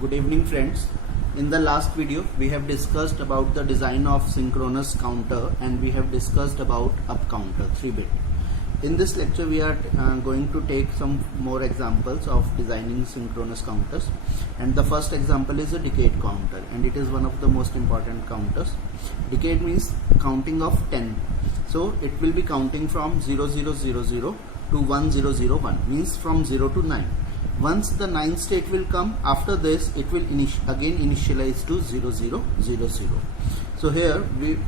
Good evening friends. In the last video we have discussed about the design of synchronous counter and we have discussed about up counter 3-bit. In this lecture we are going to take some more examples of designing synchronous counters, and the first example is a decade counter, and it is one of the most important counters. Decade means counting of 10, so it will be counting from 0000 to 1001, means from 0 to 9. Once the 9th state will come, after this it will again initialize to 0000. So here we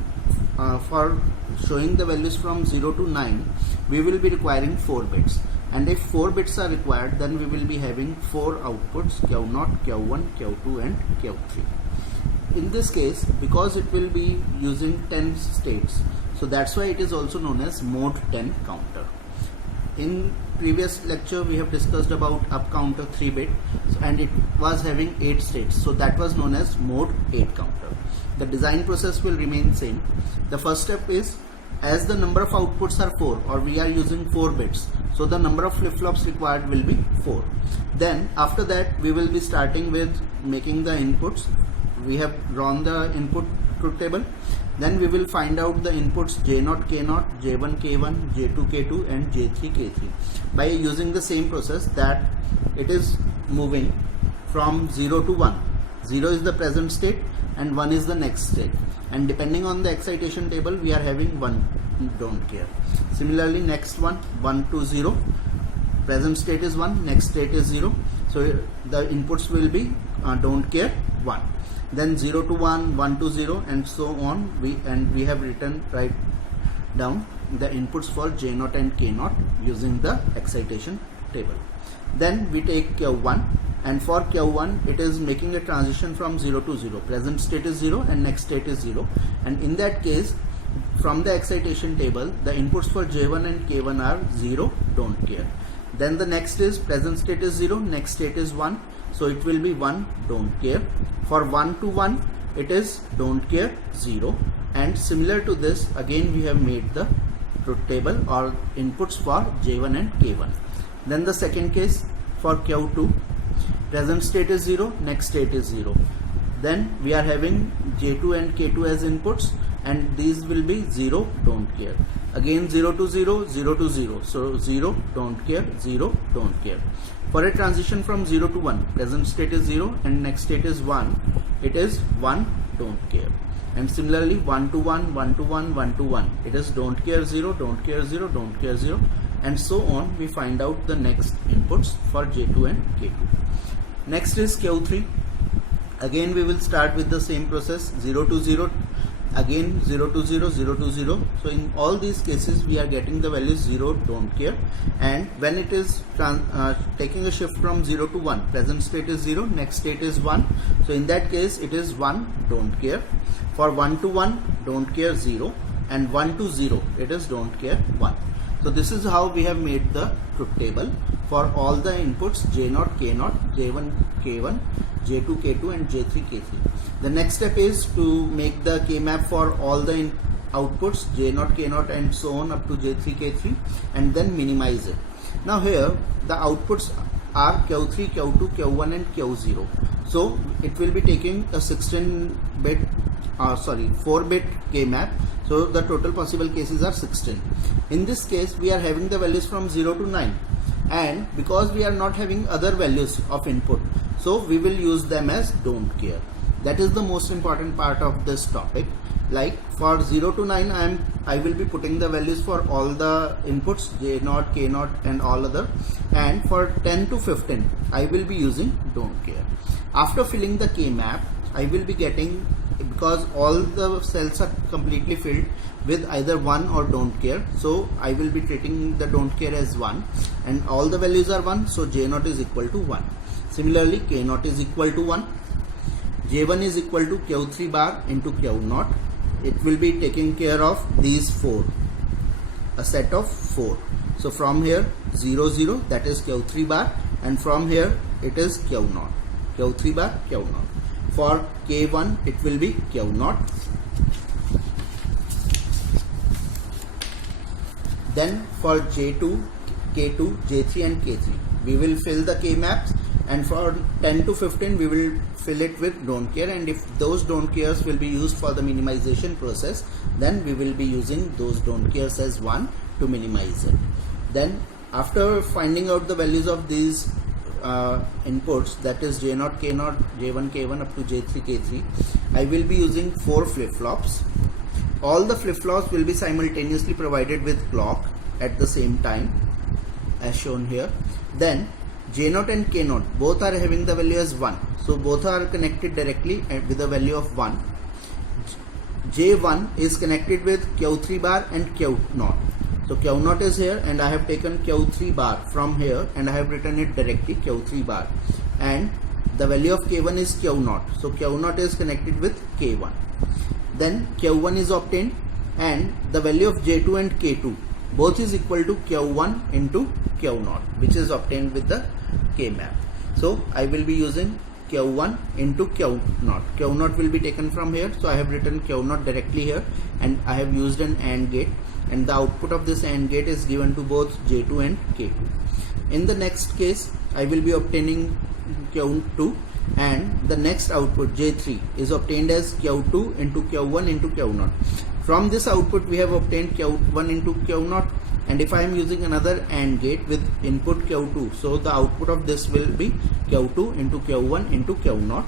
for showing the values from 0 to 9 we will be requiring 4 bits, and if 4 bits are required then we will be having 4 outputs, Q0, Q1, Q2 and Q3. In this case, because it will be using 10 states, so that's why it is also known as mode 10 counter. In previous lecture we have discussed about up counter 3-bit, and it was having 8 states, so that was known as mode 8 counter. The design process will remain same. The first step is, as the number of outputs are 4, or we are using 4 bits, so the number of flip-flops required will be 4. Then after that we will be starting with making the inputs. We have drawn the input truth table. Then we will find out the inputs J0, K0, J1, K1, J2, K2 and J3, K3 by using the same process that it is moving from 0 to 1. 0 is the present state and 1 is the next state, and depending on the excitation table we are having 1, don't care. Similarly, next one, 1 to 0, present state is 1, next state is 0, so the inputs will be don't care 1. Then 0 to 1, 1 to 0 and so on. We have written right down the inputs for J0 and K0 using the excitation table. Then we take Q1, and for Q1 it is making a transition from 0 to 0. Present state is 0 and next state is 0, and in that case from the excitation table the inputs for J1 and K1 are 0, don't care. Then the next is present state is 0, next state is 1, so it will be 1, don't care. For 1 to 1 it is don't care 0, and similar to this again we have made the truth table or inputs for J1 and K1. Then the second case for Q2, present state is 0, next state is 0. Then we are having J2 and K2 as inputs, and these will be 0, don't care. Again 0 to 0, 0 to 0, so 0, don't care, 0, don't care. For a transition from 0 to 1, present state is 0 and next state is 1, it is 1, don't care. And similarly 1 to 1, 1 to 1, 1 to 1, it is don't care 0, don't care 0, don't care 0, and so on. We find out the next inputs for J2 and K2. Next is Q3. Again we will start with the same process, 0 to 0, again 0 to 0, 0 to 0. So in all these cases we are getting the values 0, don't care, and when it is taking a shift from 0 to 1, present state is 0, next state is 1, so in that case it is 1, don't care. For 1 to 1, don't care 0, and 1 to 0 it is don't care 1. So this is how we have made the truth table for all the inputs J0, K0, J1, K1, J2, K2 and J3, K3. The next step is to make the K-map for all the outputs J0, K0 and so on up to J3, K3, and then minimize it. Now here the outputs are Q3, Q2, Q1 and Q0. So it will be taking a 4-bit K-map. So the total possible cases are 16. In this case we are having the values from 0 to 9, and because we are not having other values of input, so we will use them as don't care. That is the most important part of this topic. Like for 0 to 9 I will be putting the values for all the inputs J0, K0 and all other, and for 10 to 15 I will be using don't care. After filling the K-map I will be getting, because all the cells are completely filled with either 1 or don't care, so I will be treating the don't care as 1, and all the values are 1, so J0 is equal to 1. Similarly K0 is equal to 1, J1 is equal to Q3 bar into Q0. It will be taking care of these 4, a set of 4. So from here 0 0, that is Q3 bar, and from here it is Q0, Q3 bar, Q0. For K1 it will be Q0. Then for J2, K2, J3 and K3 we will fill the K maps and for 10 to 15 we will fill it with don't care, and if those don't cares will be used for the minimization process, then we will be using those don't cares as 1 to minimize it. Then after finding out the values of these inputs, that is J0, K0, J1, K1 up to J3, K3, I will be using 4 flip-flops. All the flip-flops will be simultaneously provided with clock at the same time as shown here. Then J0 and K0 both are having the value as 1, so both are connected directly with a value of 1. J1 is connected with Q3 bar and Q0. So Q0 is here, and I have taken Q3 bar from here and I have written it directly Q3 bar, and the value of K1 is Q0, so Q0 is connected with K1. Then Q1 is obtained, and the value of J2 and K2 both is equal to Q1 into Q0, which is obtained with the K map. So I will be using Q1 into Q0. Q0 will be taken from here, so I have written Q0 directly here, and I have used an AND gate, and the output of this AND gate is given to both J2 and K2. In the next case, I will be obtaining Q2, and the next output J3 is obtained as Q2 into Q1 into Q0. From this output we have obtained Q1 into Q0, and if I am using another AND gate with input Q2, so the output of this will be Q2 into Q1 into Q0,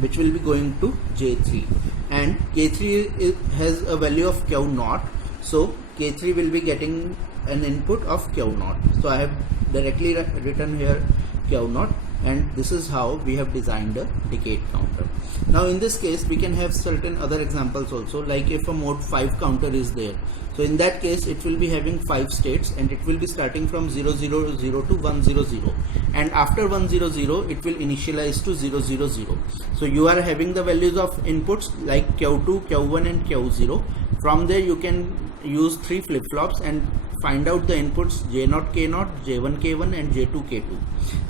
which will be going to J3, and K3 has a value of Q0, so K3 will be getting an input of Q0. So I have directly written here Q0, and this is how we have designed a decade counter. Now in this case we can have certain other examples also, like if a mode 5 counter is there, so in that case it will be having 5 states, and it will be starting from 000 to 100, and after 100 it will initialize to 000. So you are having the values of inputs like Q2, Q1 and Q0. From there you can use 3 flip-flops and find out the inputs J0, K0, J1, K1 and J2, K2.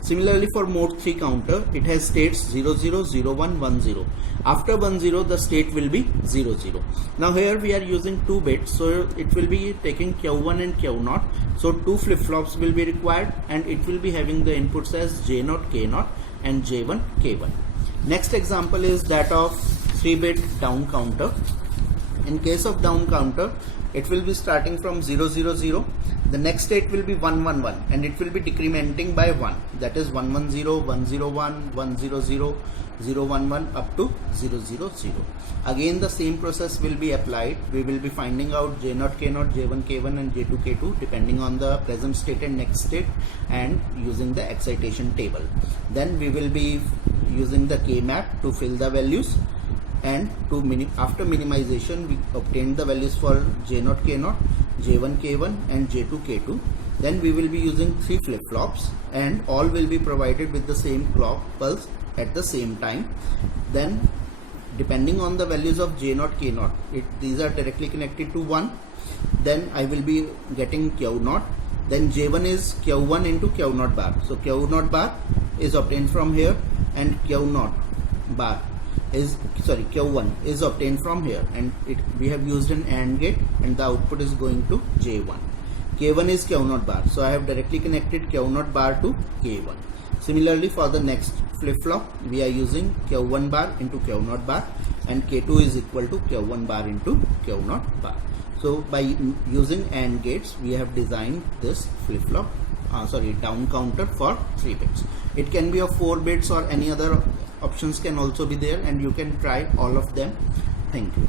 Similarly for mode 3 counter, it has states 00, 01, 10. After 10 the state will be 00. Now here we are using 2 bits, so it will be taking Q1 and Q0, so 2 flip-flops will be required, and it will be having the inputs as J0, K0 and J1, K1. Next example is that of 3-bit down counter. In case of down counter, it will be starting from 000, the next state will be 111, and it will be decrementing by 1, that is 110, 101, 100, 011 up to 000. Again the same process will be applied. We will be finding out J0, K0, J1, K1 and J2, K2 depending on the present state and next state, and using the excitation table. Then we will be using the K map to fill the values, and after minimization we obtained the values for J0, K0, J1, K1 and J2, K2. Then we will be using 3 flip-flops, and all will be provided with the same clock pulse at the same time. Then depending on the values of J0, K0, these are directly connected to 1. Then I will be getting Q0. Then J1 is Q1 into Q0 bar, so Q0 bar is obtained from here, and Q1 is obtained from here, and we have used an AND gate, and the output is going to J1. K1 is Q0 bar, so I have directly connected Q0 bar to K1. Similarly for the next flip-flop we are using Q1 bar into Q0 bar, and K2 is equal to Q1 bar into Q0 bar. So by using AND gates we have designed this flip-flop down counter for 3 bits. It can be of 4 bits or any other options can also be there, and you can try all of them. Thank you.